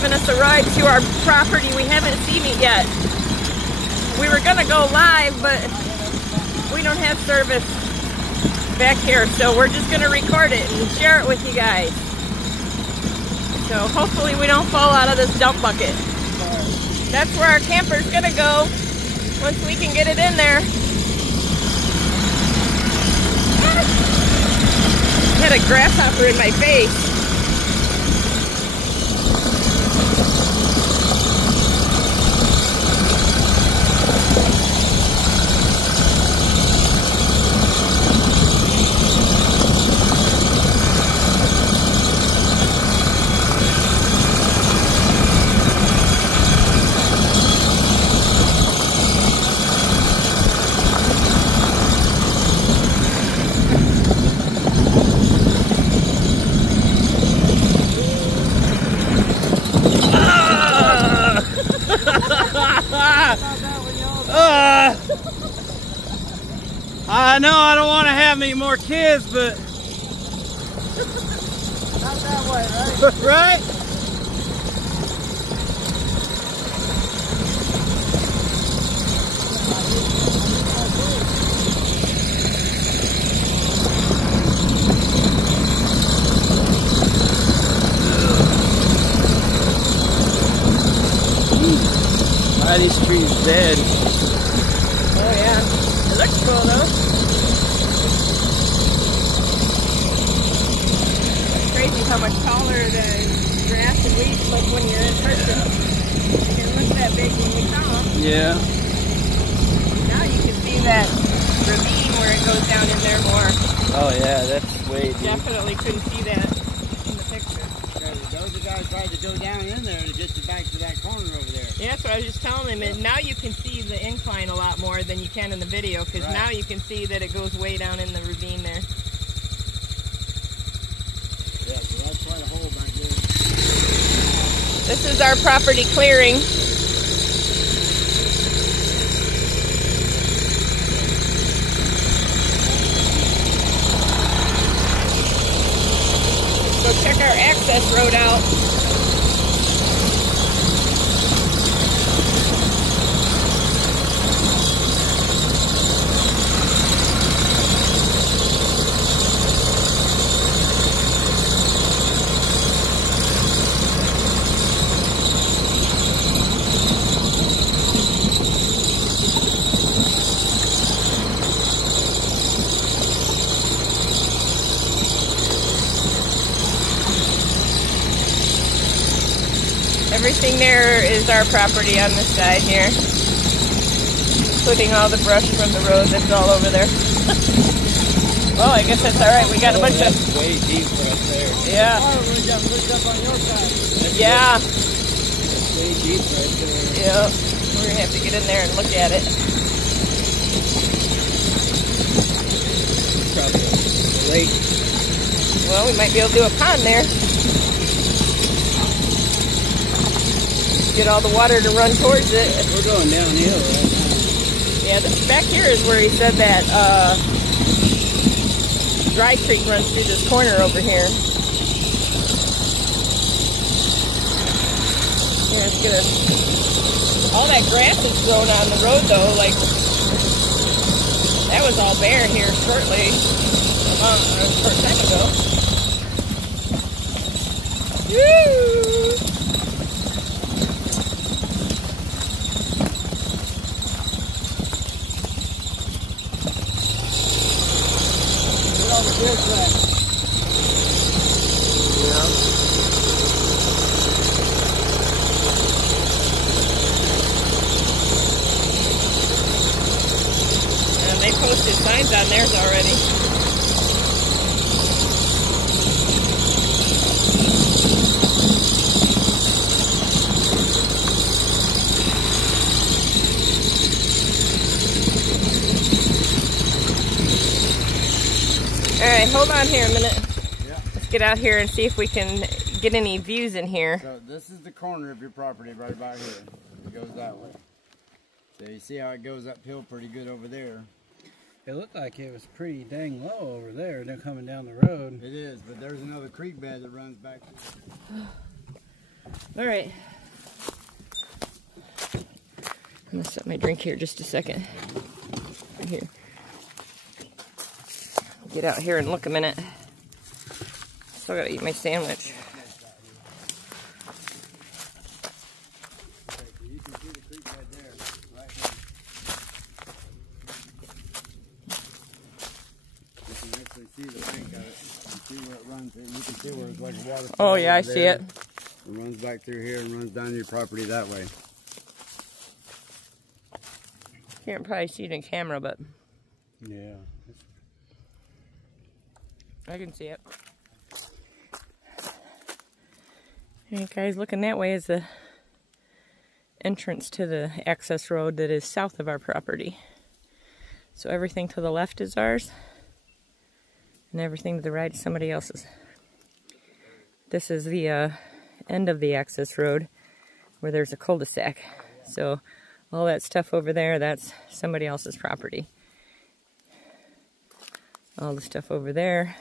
giving us a ride to our property. We haven't seen it yet. We were gonna go live, but we don't have service back here, so we're just gonna record it and share it with you guys. So hopefully we don't fall out of this dump bucket. That's where our camper's gonna go once we can get it in there. I had a grasshopper in my face. I know I don't want to have any more kids, but not that way, right? Right? Why are these trees dead? Oh yeah, it looks cool though. It's crazy how much taller the grass and weeds look when you're in person. It looks that big when we saw them. Yeah. Now you can see that ravine where it goes down in there more. Oh yeah, that's way deep. Definitely couldn't see that in the picture. Those guys tried to go down in there to get you back to that corner over there. Yeah, that's what I was just telling him. And now you can see the incline a lot more than you can in the video, because now you can see that it goes way down in the ravine there. Yeah, so that's quite a hole back there. This is our property clearing. Let's go check our access road out. Everything there is our property on this side here, including all the brush from the road that's all over there. Well, I guess that's all right. We got a bunch of way deep right there. Yeah. We got pushed up on your side. Yeah. That's way deep right there. Yeah. We're gonna have to get in there and look at it. Probably a lake. Well, we might be able to do a pond there. Get all the water to run towards it. We're going downhill right now. Yeah, this back here is where he said that dry creek runs through this corner over here. Yeah, it's gonna. All that grass is grown on the road though. Like that was all bare here shortly, a short time ago. Woo! And they posted signs on theirs already. Alright, hold on here a minute. Yeah. Let's get out here and see if we can get any views in here. So this is the corner of your property right about here. It goes that way. So you see how it goes uphill pretty good over there. It looked like it was pretty dang low over there, then coming down the road. It is, but there's another creek bed that runs back there. All right. I'm gonna set my drink here just a second. Right here. Get out here and look a minute. Still gotta eat my sandwich. You can see the creek right there, right here. You can actually see the bank of it. You see where it runs. You can see where it's like a waterfall. Oh yeah, I see it. It runs back through here and runs down your property that way. Can't probably see it in camera, but Yeah. I can see it. Alright guys, looking that way is the entrance to the access road that is south of our property. So everything to the left is ours, and everything to the right is somebody else's. This is the end of the access road where there's a cul-de-sac. So all that stuff over there, that's somebody else's property. All the stuff over there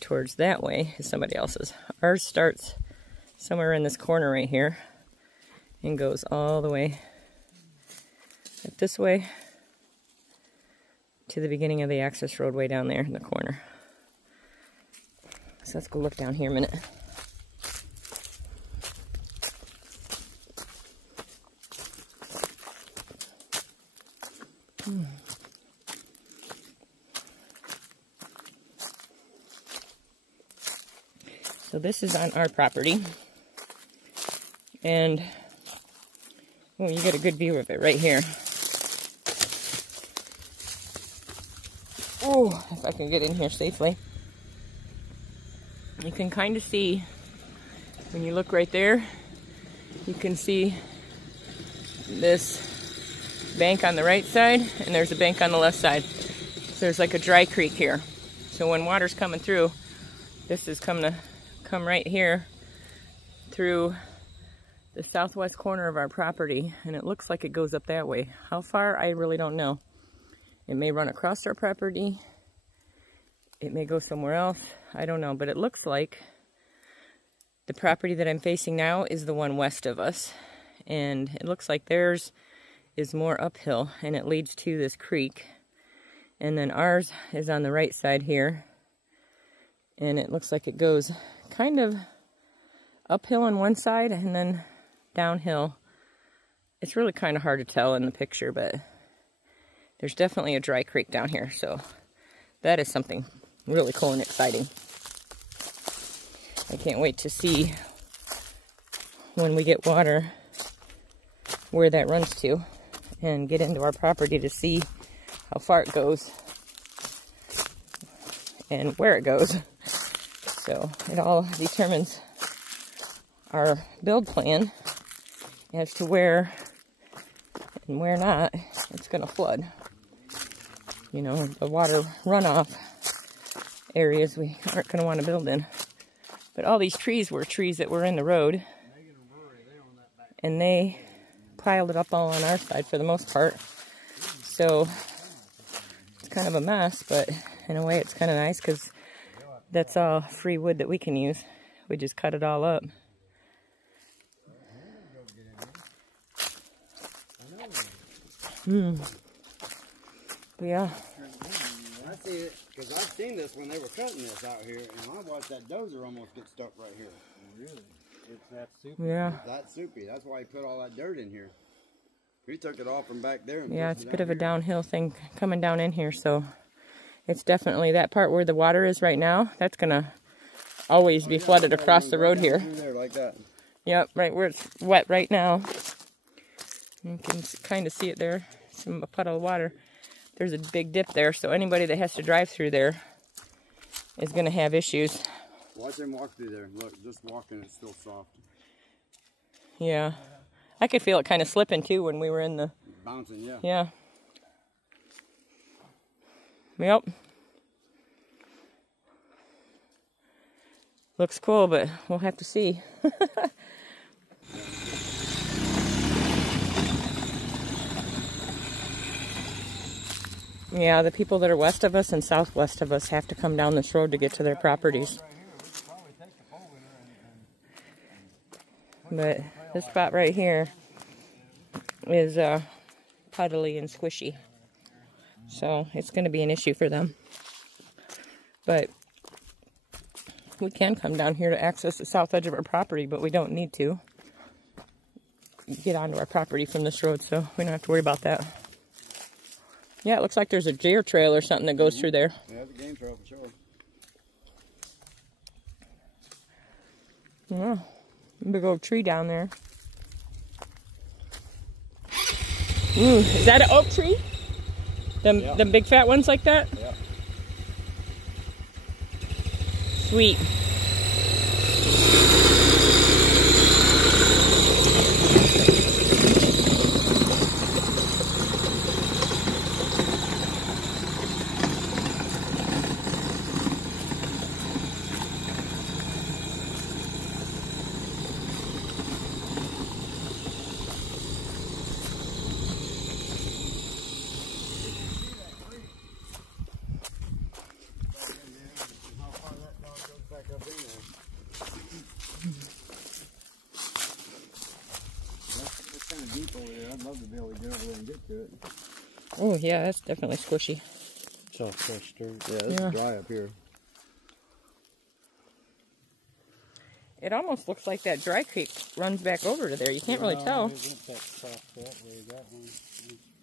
towards that way is somebody else's. Ours starts somewhere in this corner right here and goes all the way up this way to the beginning of the access road way down there in the corner. So let's go look down here a minute. So this is on our property, and oh, you get a good view of it right here. Oh, if I can get in here safely. You can kind of see, when you look right there, you can see this bank on the right side, and there's a bank on the left side. So there's like a dry creek here. So when water's coming through, this is come right here through the southwest corner of our property, and it looks like it goes up that way. How far, I really don't know. It may run across our property. It may go somewhere else. I don't know, but it looks like the property that I'm facing now is the one west of us, and it looks like theirs is more uphill, and it leads to this creek. And then ours is on the right side here, and it looks like it goes kind of uphill on one side and then downhill. It's really kind of hard to tell in the picture, but there's definitely a dry creek down here, so that is something really cool and exciting. I can't wait to see when we get water where that runs to and get into our property to see how far it goes and where it goes. So it all determines our build plan as to where and where not it's going to flood. You know, the water runoff areas we aren't going to want to build in. But all these trees were trees that were in the road, and they piled it up all on our side for the most part. So it's kind of a mess, but in a way it's kind of nice because that's all free wood that we can use. We just cut it all up. But yeah. I see it because I've seen this when they were cutting this out here, and I watched that dozer almost get stuck right here. Really? It's that soupy. Yeah. It's that soupy. That's why he put all that dirt in here. He took it off from back there. And Yeah, it's a bit of a here. downhill thing coming down in here, so it's definitely that part where the water is right now. That's gonna always be flooded across the road here. Through there like that. Yep, right where it's wet right now. You can kind of see it there. A puddle of water. There's a big dip there, so anybody that has to drive through there is going to have issues. Watch him walk through there. Look, just walking, it's still soft. Yeah. I could feel it kind of slipping too when we were in the... Bouncing, yeah. Yeah. Yep. Looks cool, but we'll have to see. Yeah, the people that are west of us and southwest of us have to come down this road to get to their properties. But this spot right here is puddly and squishy. So it's going to be an issue for them. But we can come down here to access the south edge of our property, but we don't need to get onto our property from this road, so we don't have to worry about that. Yeah, it looks like there's a deer trail or something that goes through there. Yeah, it's a game trail for sure. Yeah, big old tree down there. Ooh, is that an oak tree? Them big fat ones like that? Yeah. Sweet. Deep over there. I'd love to be able to get over there and get to it. Oh yeah, that's definitely squishy. It's all fresh dirt. Yeah, it's dry up here. It almost looks like that dry creek runs back over to there. You can't really tell. It isn't that soft that way. That one is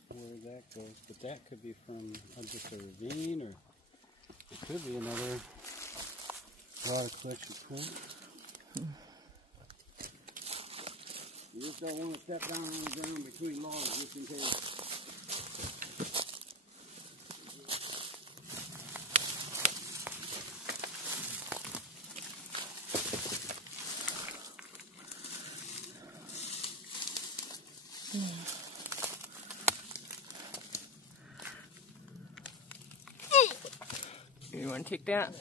where that goes. But that could be from just a ravine, or it could be another water collection point. You just don't want to step down on the ground between logs just in case. You want to take that?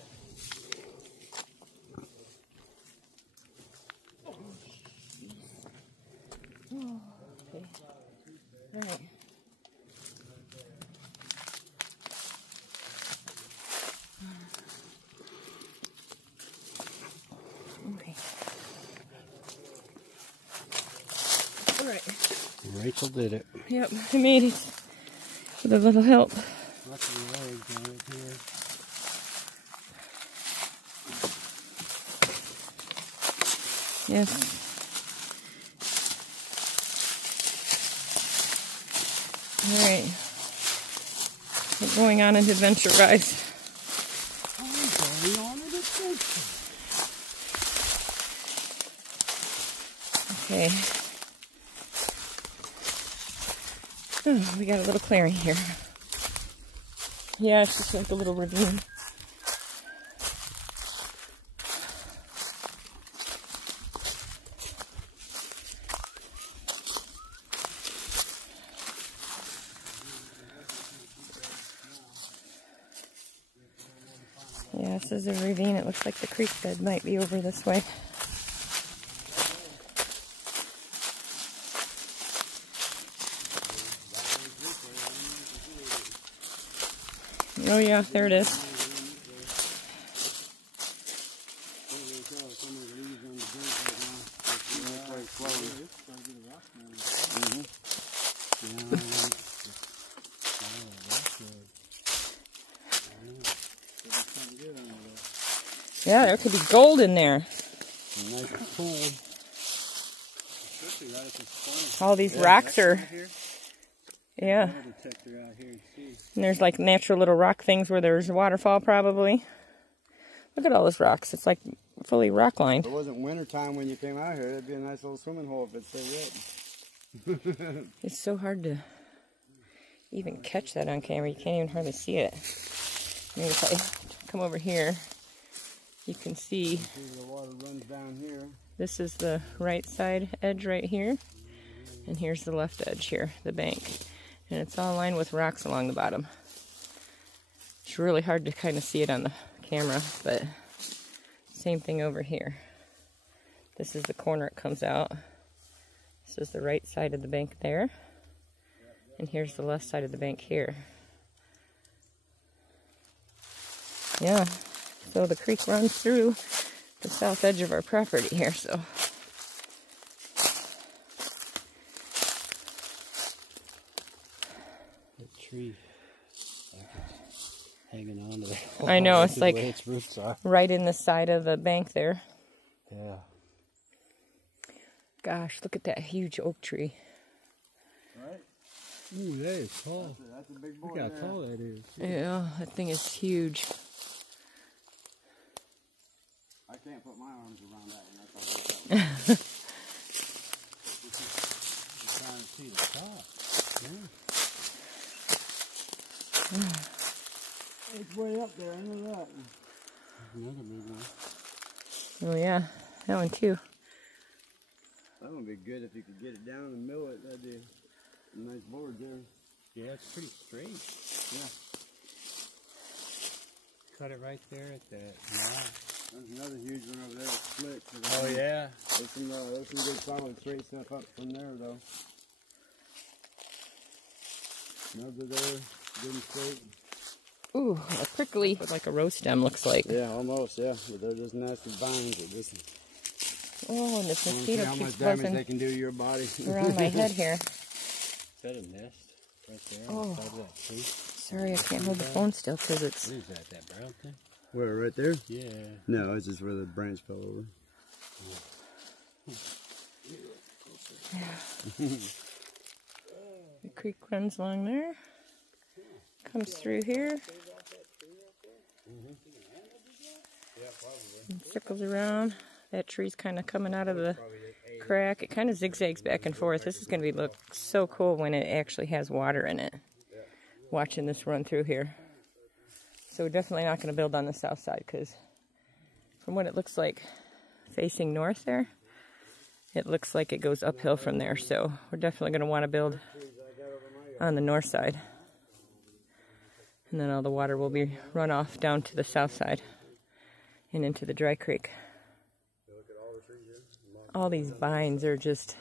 All right. Okay. All right. Rachel did it. Yep, I made it with a little help. Lots of legs on it here. Yes. All right. We're going on an adventure, guys. I'm going on an adventure. Okay. Oh, we got a little clearing here. Yeah, it's just like a little ravine. Yeah, this is a ravine. It looks like the creek bed might be over this way. Oh yeah, there it is. Yeah, there could be gold in there. All these rocks are, yeah. And there's like natural little rock things where there's a waterfall probably. Look at all those rocks. It's like fully rock lined. If it wasn't winter time when you came out here, it'd be a nice little swimming hole if it stayed wet. It's so hard to even catch that on camera. You can't even hardly see it. I mean, if I come over here, you can see The water runs down here. this is the right side edge right here. And here's the left edge here, the bank. And it's all lined with rocks along the bottom. It's really hard to kind of see it on the camera, but same thing over here. This is the corner it comes out. This is the right side of the bank there. And here's the left side of the bank here. Yeah, so the creek runs through the south edge of our property here, so tree. Like it's hanging on to it. I know, it's like its roots are. right in the side of the bank there. Yeah. Gosh, look at that huge oak tree. Right? Ooh, that is tall. That's a big boy. Look how there. tall that is. Yeah, that thing is huge. I can't put my arms around that one. That's all right. I'm trying to see the top. Yeah. It's way up there. I know that. Another big one. Oh yeah, that one too. That would be good if you could get it down and mill it. That'd be a nice board there. Yeah, it's pretty straight. Yeah. Cut it right there at that knot. There's another huge one over there. It's split. Oh yeah. There's some good solid straight stuff up from there though. Another there, good and straight. Ooh, a prickly, like a rose stem looks like. Yeah, almost. Yeah, but they're just nasty vines. That just. Oh, and this mosquito How keeps much damage buzzing they can do to your body. around my head here. Is that a nest right there Oh. on the side of that tree? Sorry, I can't hold the phone still because it's... What is that, that brown thing? Where, right there? Yeah. No, it's just where the branch fell over. The creek runs along there. Comes through here. And circles around. That tree's kind of coming out of the crack. It kind of zigzags back and forth. This is going to look so cool when it actually has water in it. Watching this run through here. So we're definitely not going to build on the south side because from what it looks like facing north there, it looks like it goes uphill from there. So we're definitely going to want to build on the north side. And then all the water will be run off down to the south side and into the dry creek. All these vines are just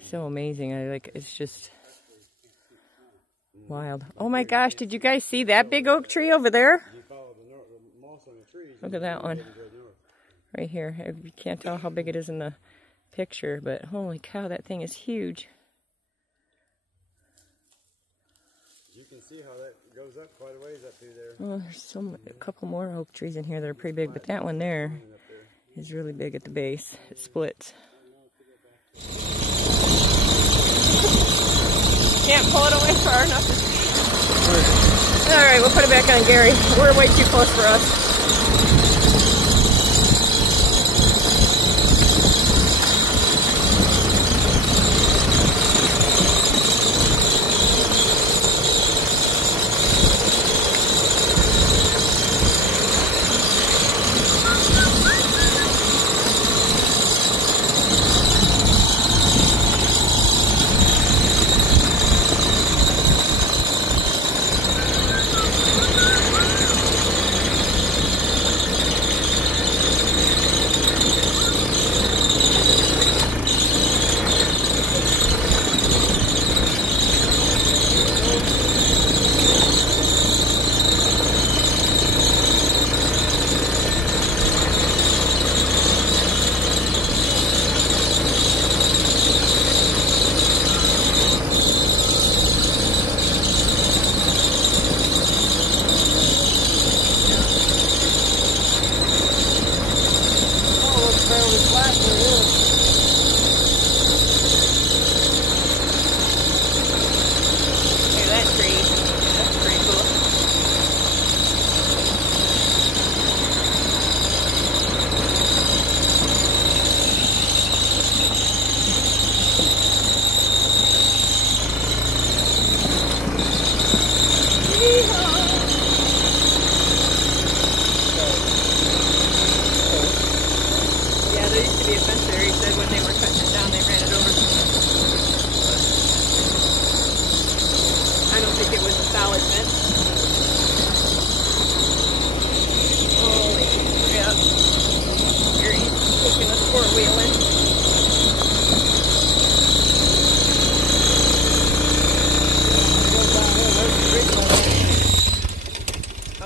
so amazing. It's just wild. Oh my gosh, did you guys see that big oak tree over there? Look at that one. Right here. You can't tell how big it is in the picture, but holy cow, that thing is huge. You can see how that goes up quite a ways up through there. Oh, there's a couple more oak trees in here that are pretty big, but that one there is really big at the base. It splits. Can't pull it away far enough to see. Alright, we'll put it back on Gary. We're way too close for us.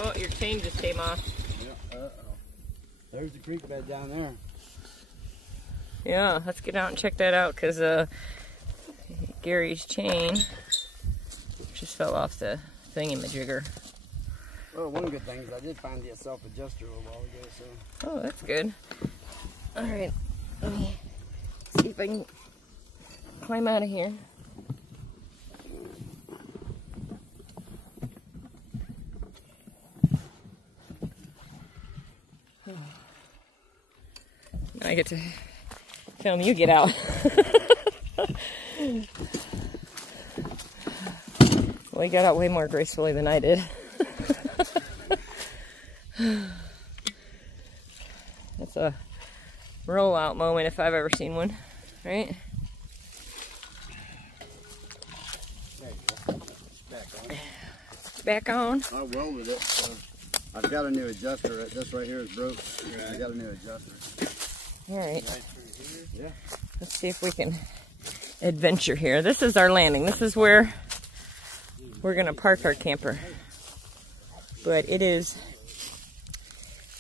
Oh, your chain just came off. Yeah, there's the creek bed down there. Yeah, let's get out and check that out because Gary's chain just fell off the thingy-majigger. Well, one good thing is I did find the self-adjuster a little while ago, so. Oh, that's good. All right, let me see if I can climb out of here. Now I get to film you get out. Well, he got out way more gracefully than I did. That's a rollout moment if I've ever seen one, right? There you go. Back on. I welded it, so I've got a new adjuster. This right here is broke. I got a new adjuster. All right. Yeah. Let's see if we can adventure here. This is our landing. This is where we're gonna park our camper. But it is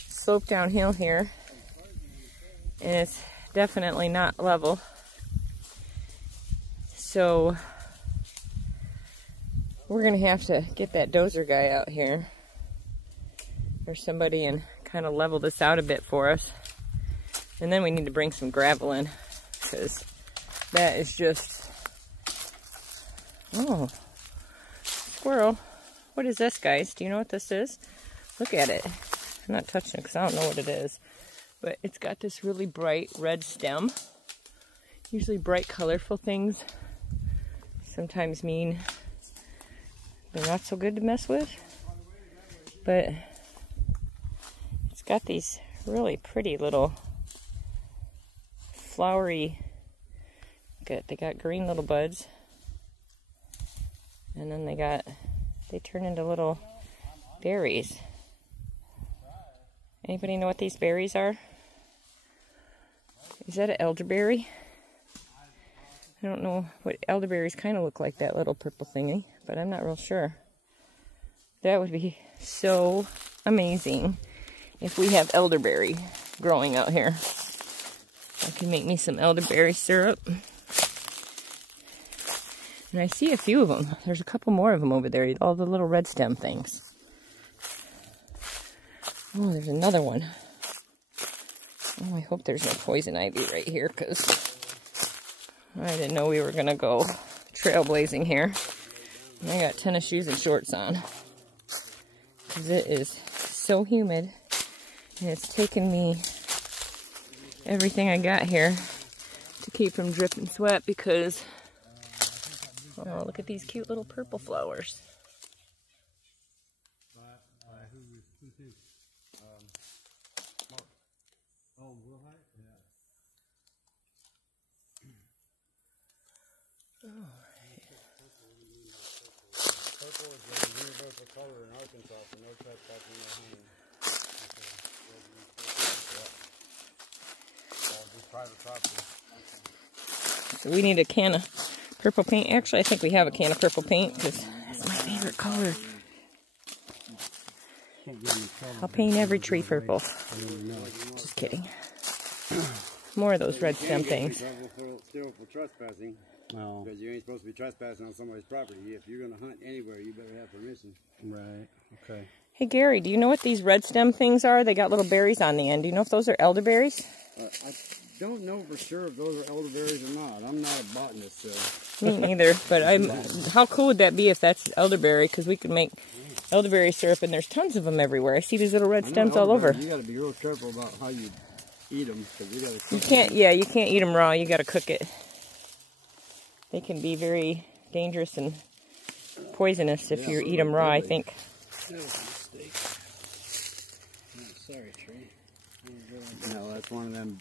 sloped downhill here, and it's definitely not level. So we're gonna have to get that dozer guy out here or somebody and kind of level this out a bit for us. And then we need to bring some gravel in, because that is just, oh, squirrel. What is this, guys? Do you know what this is? Look at it. I'm not touching it because I don't know what it is. But it's got this really bright red stem. Usually bright, colorful things sometimes mean they're not so good to mess with. But it's got these really pretty little flowery, they got green little buds. And then they turn into little berries. Anybody know what these berries are? Is that an elderberry? I don't know what elderberries kind of look like, that little purple thingy, but I'm not real sure. That would be so amazing if we have elderberry growing out here. I can make me some elderberry syrup. And I see a few of them. There's a couple more of them over there, all the little red stem things. Oh, there's another one. Oh, I hope there's no poison ivy right here, because I didn't know we were going to go trailblazing here. And I got tennis shoes and shorts on, because it is so humid. And it's taken me everything I got here to keep from dripping sweat, because oh, look at these cute little purple flowers. Purple is the universal color in Arkansas for no trespassing or hunting. Private property. So we need a can of purple paint. Actually, I think we have a can of purple paint, because that's my favorite color. I'll paint every tree purple. Just kidding. More of those red stem things. Still for trespassing. Oh. Because you ain't supposed to be trespassing on somebody's property. If you're going to hunt anywhere, you better have permission. Right. Okay. Hey Gary, do you know what these red stem things are? They got little berries on the end. Do you know if those are elderberries? I don't know for sure if those are elderberries or not. I'm not a botanist, so. Me neither, but how cool would that be if that's elderberry? Because we could make elderberry syrup, and there's tons of them everywhere. I see these little red stems all over. You got to be real careful about how you eat them, because you got to. You can't. Yeah, you can't eat them raw. You got to cook it. They can be very dangerous and poisonous if you eat them raw, I think. That was a mistake. Oh, sorry, tree. No, that's one of them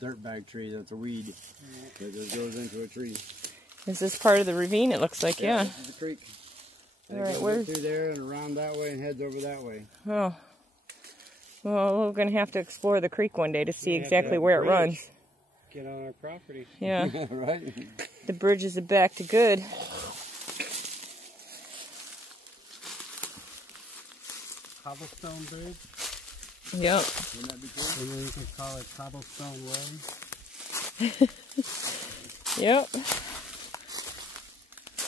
dirtbag trees. That's a weed that just goes into a tree. Is this part of the ravine? It looks like, yeah. This is the creek. All right, it goes through there and around that way and heads over that way. Oh. Well, we're going to have to explore the creek one day to see exactly where it runs. Get on our property. Yeah. Right? The bridge is a Back2Good. Cobblestone bridge? Yep. Wouldn't that be cool? And then you could call it Cobblestone Way. Yep.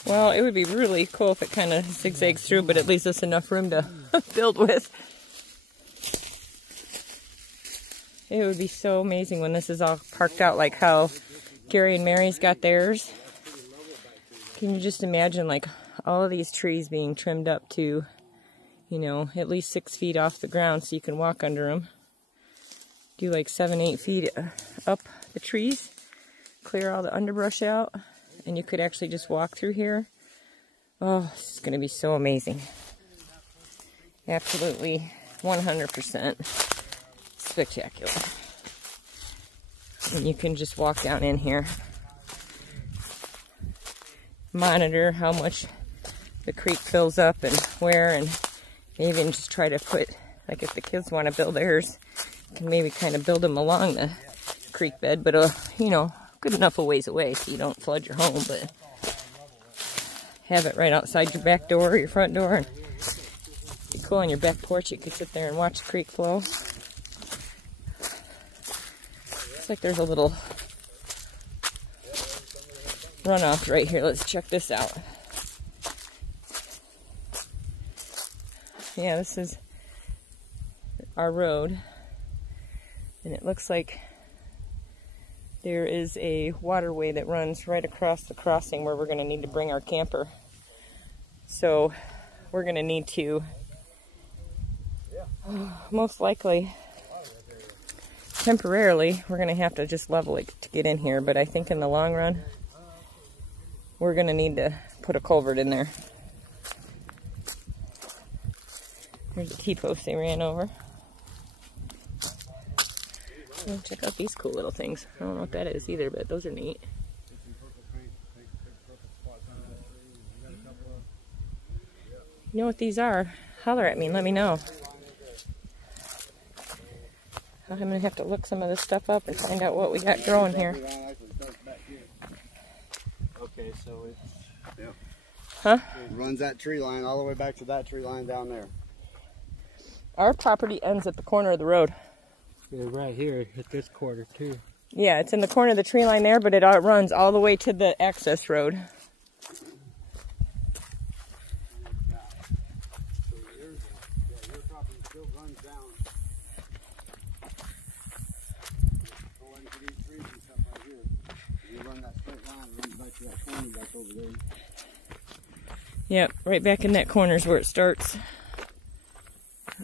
Well, it would be really cool if it kind of zigzags through, but it leaves us enough room to build with. It would be so amazing when this is all parked out, like how Gary and Mary's got theirs. Can you just imagine, like, all of these trees being trimmed up to, you know, at least 6 feet off the ground so you can walk under them. Do like 7-8 feet up the trees, clear all the underbrush out, and you could actually just walk through here. Oh, it's going to be so amazing. Absolutely 100% spectacular. And you can just walk down in here, monitor how much the creek fills up and where, and even just try to put, like if the kids want to build theirs, you can maybe kind of build them along the creek bed, but you know, good enough a ways away so you don't flood your home, but have it right outside your back door or your front door, and be cool on your back porch. You could sit there and watch the creek flow. Looks like there's a little runoff right here. Let's check this out. Yeah, this is our road, and it looks like there is a waterway that runs right across the crossing where we're going to need to bring our camper. So we're going to need to most likely temporarily we're going to have to just level it to get in here, but I think in the long run we're going to need to put a culvert in there. There's a T-post they ran over. Oh, check out these cool little things. I don't know what that is either, but those are neat. You know what these are? Holler at me and let me know. I'm going to have to look some of this stuff up and find out what we got growing here. Okay, so it's... Yep. Huh? It runs that tree line all the way back to that tree line down there. Our property ends at the corner of the road. Yeah, right here at this quarter too. Yeah, it's in the corner of the tree line there, but it runs all the way to the access road. So your property still runs down. Go into these trees and stuff right here. You run that straight line, it runs back to that corner back over there. Yep, right back in that corner is where it starts.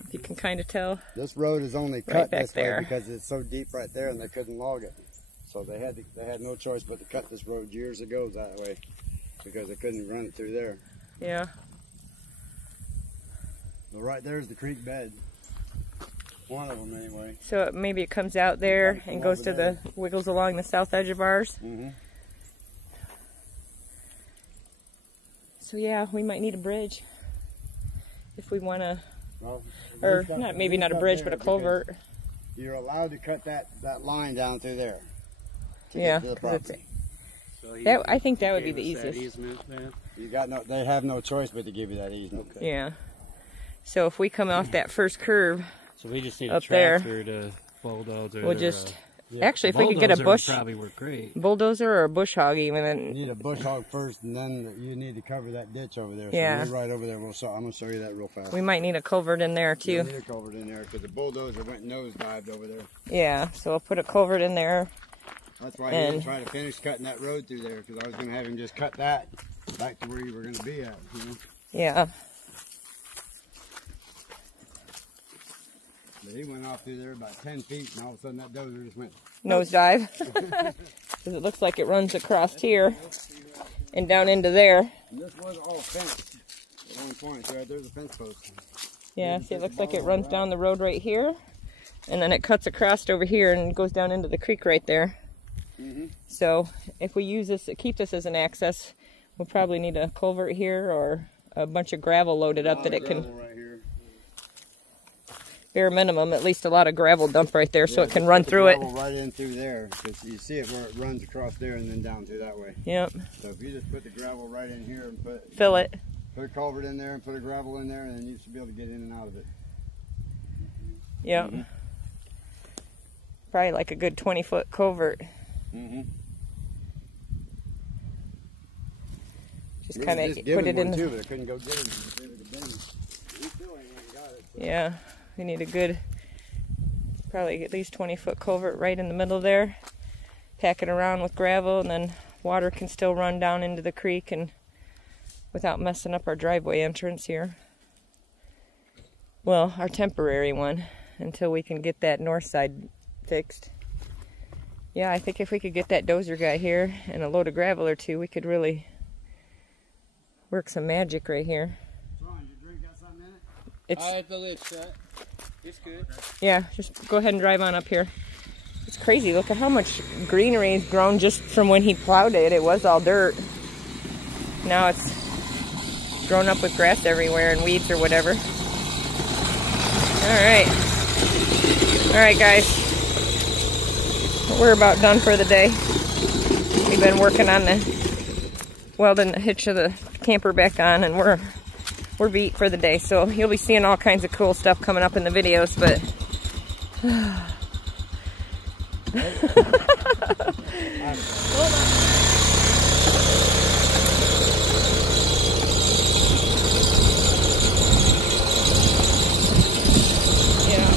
If you can kind of tell. This road is only cut Right back this way there. because it's so deep right there, and they couldn't log it. So they had no choice but to cut this road years ago that way because they couldn't run it through there. Yeah. But right there's the creek bed. One of them anyway. So maybe it comes out there and goes to the wiggles along the south edge of ours. Mm-hmm. So yeah, we might need a bridge if we want to. Well, Or not, maybe not a bridge, but a culvert. You're allowed to cut that line down through there. To Yeah, get to the 'cause it's- property. that, I think that would be the easiest. You got no. They have no choice but to give you that easement. Okay. Yeah. So if we come off that first curve, So we just need Up a there. tractor to bulldoze or... we'll just yeah. actually if we could get a Bulldozer would bush probably work great. bulldozer or a bush hog even, You then need a bush hog first, and then you need to cover that ditch over there. So Yeah. you're right over there. I'm gonna show you that real fast. we might need a culvert in there You too. need a culvert in there because the bulldozer went nosedived over there. Yeah, so we'll put a culvert in there. That's why he didn't try to finish cutting that road through there, because I was gonna have him just cut that back to where you were gonna be at. You know? Yeah. But he went off through there about 10 feet, and all of a sudden that dozer just went. Nosedive. Because it looks like it runs across here and down into there. And this was all fenced at one point. So there's a fence post. Yeah, see, it looks like it runs down the road right here, and then it cuts across over here and goes down into the creek right there. Mm-hmm. So if we use this, keep this as an access, we'll probably need a culvert here or a bunch of gravel loaded up that it can, Right here. bare minimum, at least a lot of gravel dump right there so Yeah, it can just run put the through it. gravel right in through there, because you see it where it runs across there and then down through that way. Yep, So if you just put the gravel right in here and fill it. put a culvert in there and put a gravel in there, and then you should be able to get in and out of it. Yep. Probably like a good 20-foot culvert. Mm-hmm. Just kind of put it in. Too, but I couldn't go get it. Yeah, we need a good, probably at least 20-foot culvert right in the middle there. Pack it around with gravel, and then water can still run down into the creek and without messing up our driveway entrance here. Well, our temporary one, until we can get that north side fixed. Yeah, I think if we could get that dozer guy here and a load of gravel or two, we could really work some magic right here. It's, I have the lid shut. It's good. yeah, just go ahead and drive on up here. It's crazy. Look at how much greenery has grown just from when he plowed it. It was all dirt. Now it's grown up with grass everywhere and weeds or whatever. Alright. Alright, guys. We're about done for the day. We've been working on the welding the hitch of the camper back on, and we're beat for the day. So you'll be seeing all kinds of cool stuff coming up in the videos, but hold on. Yeah.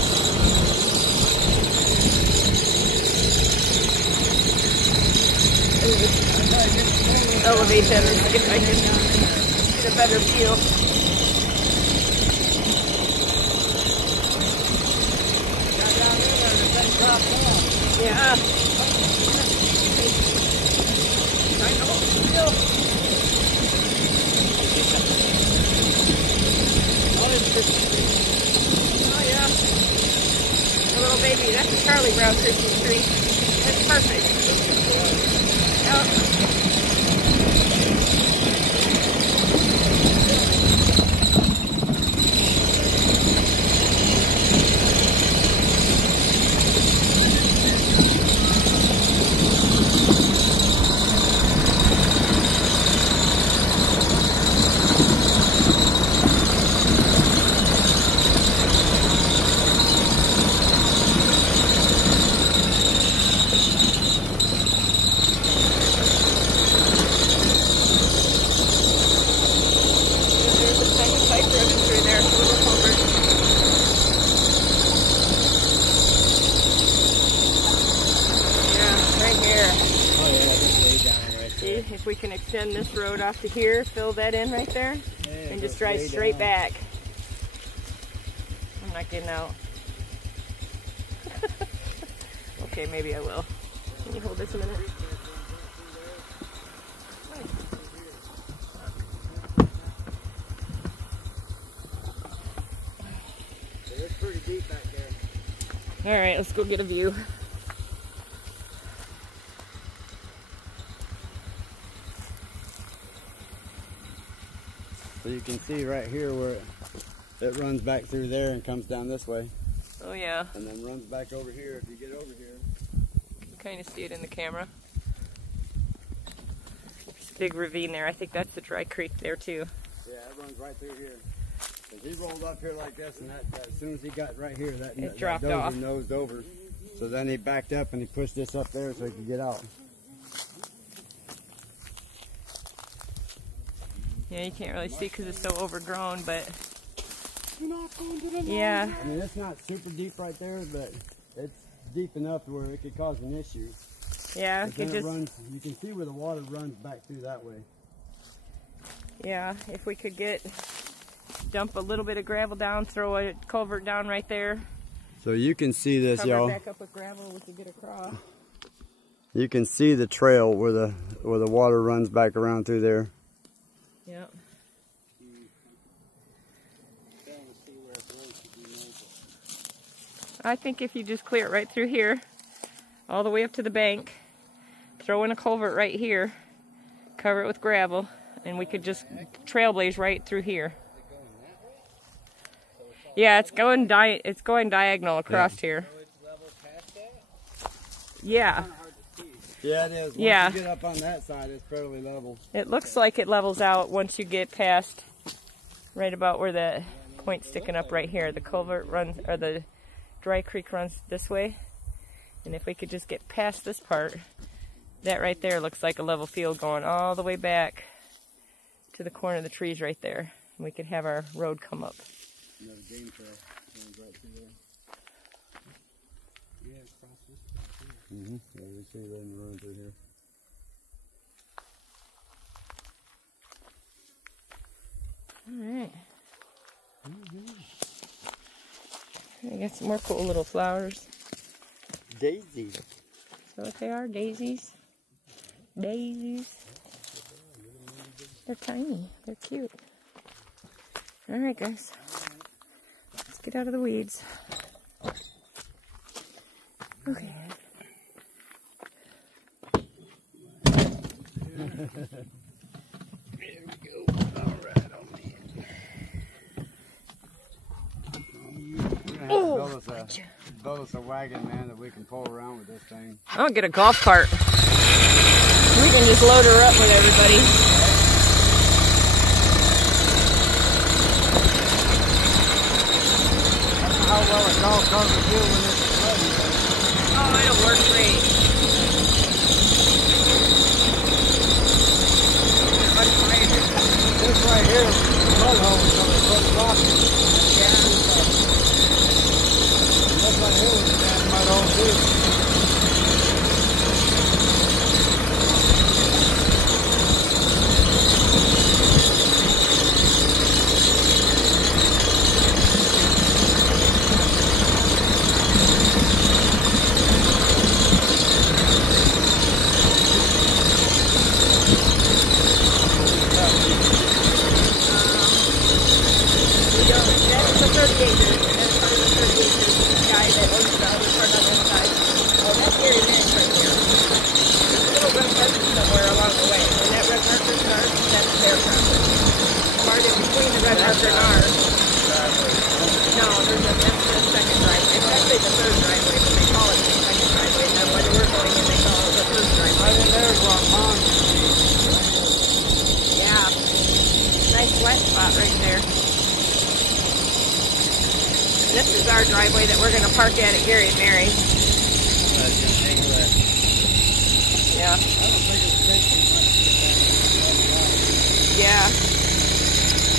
Elevation, if I can get a better view. Yeah. I know. Oh yeah. A little baby. That's a Charlie Brown Christmas tree. That's perfect. Yep. If we can extend this road off to here, fill that in right there, and just drive straight back. I'm not getting out. Okay, maybe I will. Can you hold this a minute? It's pretty deep back there. Alright, let's go get a view. So you can see right here where it runs back through there and comes down this way. Oh yeah. And then runs back over here if you get over here. You can kind of see it in the camera. There's a big ravine there. I think that's the dry creek there too. Yeah, it runs right through here. Because he rolled up here like this, and that as soon as he got right here, that dropped dozer off. nosed over. So then he backed up and he pushed this up there so he could get out. Yeah, you can't really see because it's so overgrown, but yeah. I mean, it's not super deep right there, but it's deep enough where it could cause an issue. Yeah, you can see where the water runs back through that way. Yeah, if we could dump a little bit of gravel down, throw a culvert down right there. So you can see this, y'all. Cover back up with gravel, we could get across. You can see the trail where the water runs back around through there. Yep. I think if you just clear it right through here, all the way up to the bank, throw in a culvert right here, cover it with gravel, and we could just trailblaze right through here. Yeah, it's going diagonal across here. Yeah. Yeah, it is. Once you get up on that side, it's fairly level. It looks like it levels out once you get past right about where the point's sticking up right here. The culvert runs, or the dry creek runs this way. And if we could just get past this part, that right there looks like a level field going all the way back to the corner of the trees right there. And we could have our road come up. Another game trail runs right through there. Yeah, across this part here. Yeah, we see them running through here. Alright. I got some more cool little flowers. Daisies. Is that what they are? Daisies? Daisies. They're tiny. They're cute. Alright, guys. Let's get out of the weeds. Okay. There we go. All right, on in. We're gonna have to build us a wagon, man, that we can pull around with this thing. I'll get a golf cart. We can just load her up with everybody. I don't know how well a golf cart will do when it's flooding. Oh, it'll work great. This right here is the mud hole, so it's so rocky. Yeah. This right here is a damn mud hole too. This is our driveway that we're going to park at Gary and Mary. Yeah. Yeah.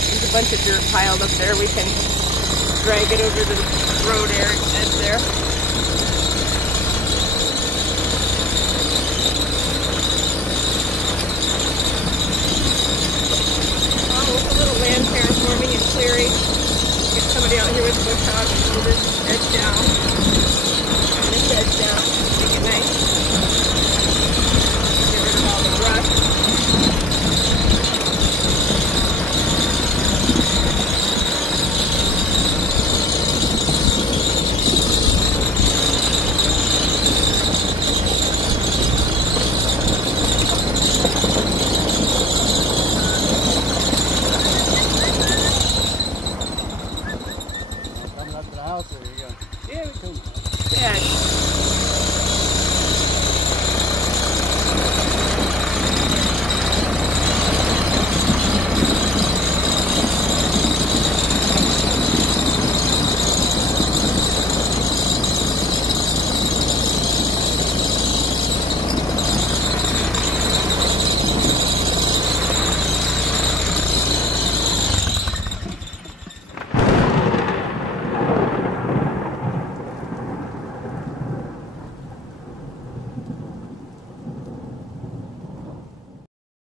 There's a bunch of dirt piled up there. We can drag it over the road edge there. Oh, with a little land terraforming and clearing. Get somebody out here with a bush hog and pull this edge down.